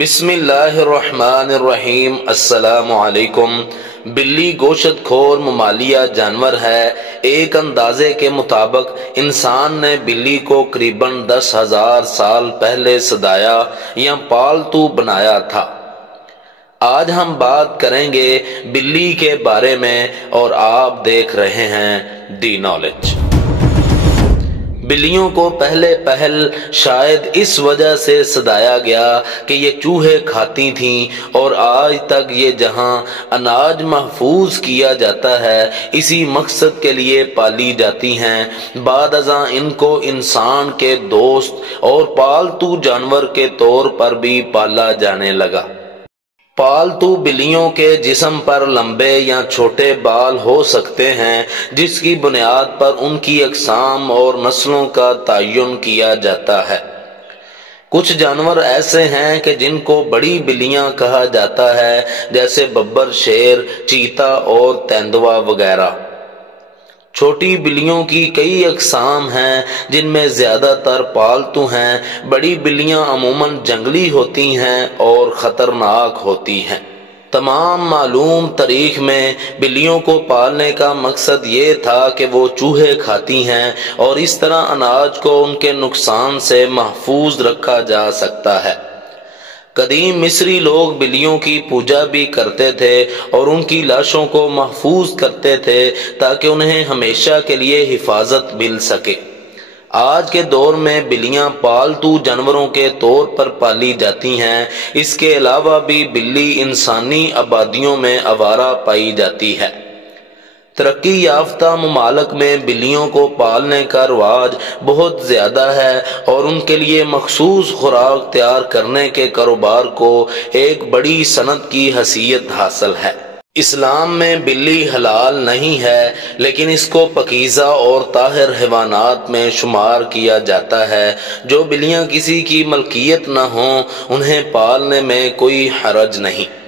بسم اللہ الرحمن الرحیم۔ السلام علیکم۔ بلی گوشت خور ممالیہ جانور ہے۔ ایک اندازے کے مطابق انسان نے بلی کو قریباً 10,000 سال پہلے صدایا یا پالتو بنایا تھا۔ آج ہم بات کریں گے بلی کے بارے میں اور آپ دیکھ رہے ہیں دی نالج۔ بلیوں کو پہل شاید اس وجہ سے صدایا گیا کہ یہ چوہے کھاتی تھیں، اور آج تک یہ جہاں اناج محفوظ کیا جاتا ہے اسی مقصد کے لیے پالی جاتی ہیں۔ بعد ازاں ان کو انسان کے دوست اور پالتو جانور کے طور پر بھی پالا جانے لگا۔ پالتو بلیوں کے جسم پر لمبے یا چھوٹے بال ہو سکتے ہیں، جس کی بنیاد پر ان کی اقسام اور نسلوں کا تعین کیا جاتا ہے۔ کچھ جانور ایسے ہیں کہ جن کو بڑی بلیاں کہا جاتا ہے، جیسے ببر، شیر، چیتا اور تیندوا وغیرہ۔ چھوٹی بلیوں کی کئی اقسام ہیں جن میں زیادہ تر پالتو ہیں۔ بڑی بلیاں عموماً جنگلی ہوتی ہیں اور خطرناک ہوتی ہیں۔ تمام معلوم تاریخ میں بلیوں کو پالنے کا مقصد یہ تھا کہ وہ چوہے کھاتی ہیں اور اس طرح اناج کو ان کے نقصان سے محفوظ رکھا جا سکتا ہے۔ قدیم مصری لوگ بلیوں کی پوجا بھی کرتے تھے اور ان کی لاشوں کو محفوظ کرتے تھے تاکہ انہیں ہمیشہ کے لیے حفاظت مل سکے۔ آج کے دور میں بلیاں پالتو جانوروں کے طور پر پالی جاتی ہیں۔ اس کے علاوہ بھی بلی انسانی آبادیوں میں آوارہ پائی جاتی ہے۔ ترقی یافتہ ممالک میں بلیوں کو پالنے کا رواج بہت زیادہ ہے اور ان کے لیے مخصوص خوراک تیار کرنے کے کاروبار کو ایک بڑی صنعت کی حیثیت حاصل ہے۔ اسلام میں بلی حلال نہیں ہے، لیکن اس کو پاکیزہ اور طاہر حیوانات میں شمار کیا جاتا ہے۔ جو بلیاں کسی کی ملکیت نہ ہوں انہیں پالنے میں کوئی حرج نہیں۔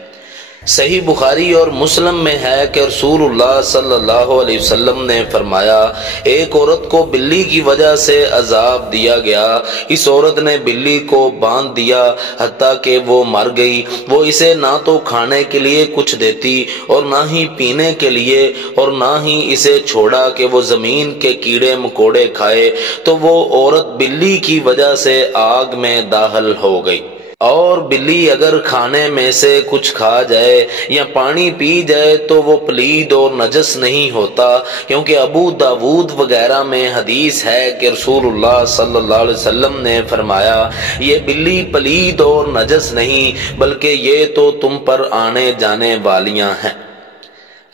صحیح بخاری اور مسلم میں ہے کہ رسول اللہ صلی اللہ علیہ وسلم نے فرمایا، ایک عورت کو بلی کی وجہ سے عذاب دیا گیا۔ اس عورت نے بلی کو باندھ دیا حتیٰ کہ وہ مر گئی۔ وہ اسے نہ تو کھانے کے لیے کچھ دیتی اور نہ ہی پینے کے لیے، اور نہ ہی اسے چھوڑا کہ وہ زمین کے کیڑے مکوڑے کھائے، تو وہ عورت بلی کی وجہ سے آگ میں داخل ہو گئی۔ اور بلی اگر کھانے میں سے کچھ کھا جائے یا پانی پی جائے تو وہ پلید اور نجس نہیں ہوتا، کیونکہ ابو داود وغیرہ میں حدیث ہے کہ رسول اللہ صلی اللہ علیہ وسلم نے فرمایا، یہ بلی پلید اور نجس نہیں بلکہ یہ تو تم پر آنے جانے والیاں ہیں۔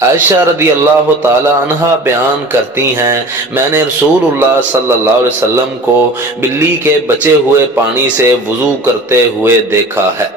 عائشہ رضی اللہ تعالی عنہا بیان کرتی ہیں، میں نے رسول اللہ صلی اللہ علیہ وسلم کو بلی کے بچے ہوئے پانی سے وضو کرتے ہوئے دیکھا ہے۔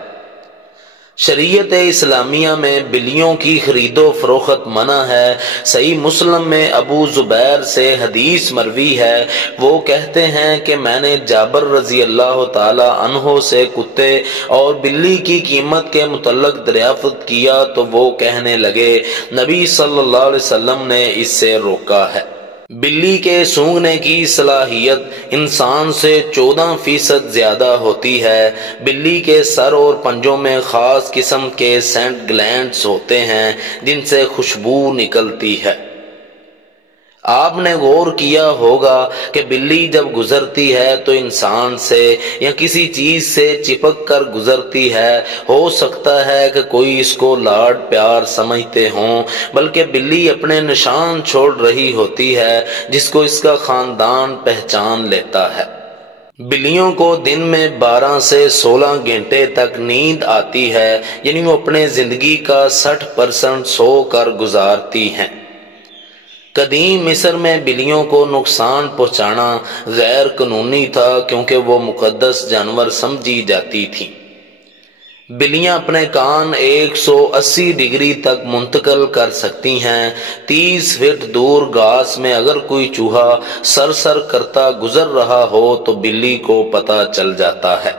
شریعت اسلامیہ میں بلیوں کی خرید و فروخت منع ہے۔ صحیح مسلم میں ابو زبیر سے حدیث مروی ہے، وہ کہتے ہیں کہ میں نے جابر رضی اللہ تعالی عنہ سے کتے اور بلی کی قیمت کے متعلق دریافت کیا تو وہ کہنے لگے، نبی صلی اللہ علیہ وسلم نے اس سے روکا ہے۔ بلی کے سونگھنے کی صلاحیت انسان سے 14% زیادہ ہوتی ہے۔ بلی کے سر اور پنجوں میں خاص قسم کے سینٹ گلینڈز ہوتے ہیں جن سے خوشبو نکلتی ہے۔ آپ نے غور کیا ہوگا کہ بلی جب گزرتی ہے تو انسان سے یا کسی چیز سے چپک کر گزرتی ہے۔ ہو سکتا ہے کہ کوئی اس کو لاڈ پیار سمجھتے ہوں، بلکہ بلی اپنے نشان چھوڑ رہی ہوتی ہے جس کو اس کا خاندان پہچان لیتا ہے۔ بلیوں کو دن میں 12 سے 16 گھنٹے تک نیند آتی ہے، یعنی وہ اپنے زندگی کا 60% سو کر گزارتی ہیں۔ قدیم مصر میں بلیوں کو نقصان پہنچانا غیر قانونی تھا کیونکہ وہ مقدس جانور سمجھی جاتی تھیں۔ بلیاں اپنے کان 180 ڈگری تک منتقل کر سکتی ہیں۔ 30 فٹ دور گھاس میں اگر کوئی چوہا سر کرتا گزر رہا ہو تو بلی کو پتہ چل جاتا ہے۔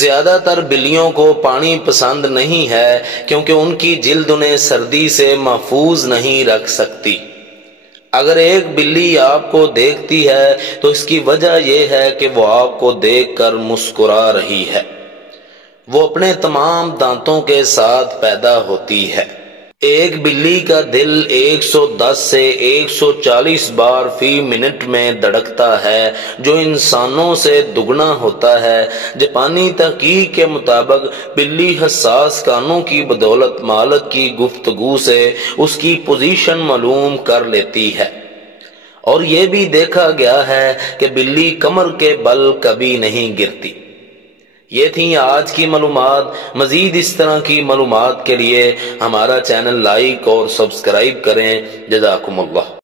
زیادہ تر بلیوں کو پانی پسند نہیں ہے کیونکہ ان کی جلد انہیں سردی سے محفوظ نہیں رکھ سکتی۔ اگر ایک بلی آپ کو دیکھتی ہے تو اس کی وجہ یہ ہے کہ وہ آپ کو دیکھ کر مسکرا رہی ہے۔ وہ اپنے تمام دانتوں کے ساتھ پیدا ہوتی ہے۔ ایک بلی کا دل 110 سے 140 بار فی منٹ میں دھڑکتا ہے، جو انسانوں سے دگنا ہوتا ہے۔ جاپانی تحقیق کے مطابق بلی حساس کانوں کی بدولت مالک کی گفتگو سے اس کی پوزیشن معلوم کر لیتی ہے، اور یہ بھی دیکھا گیا ہے کہ بلی کمر کے بل کبھی نہیں گرتی۔ یہ تھیں آج کی معلومات۔ مزید اس طرح کی معلومات کے لیے ہمارا چینل لائک اور سبسکرائب کریں۔ جزاکم اللہ۔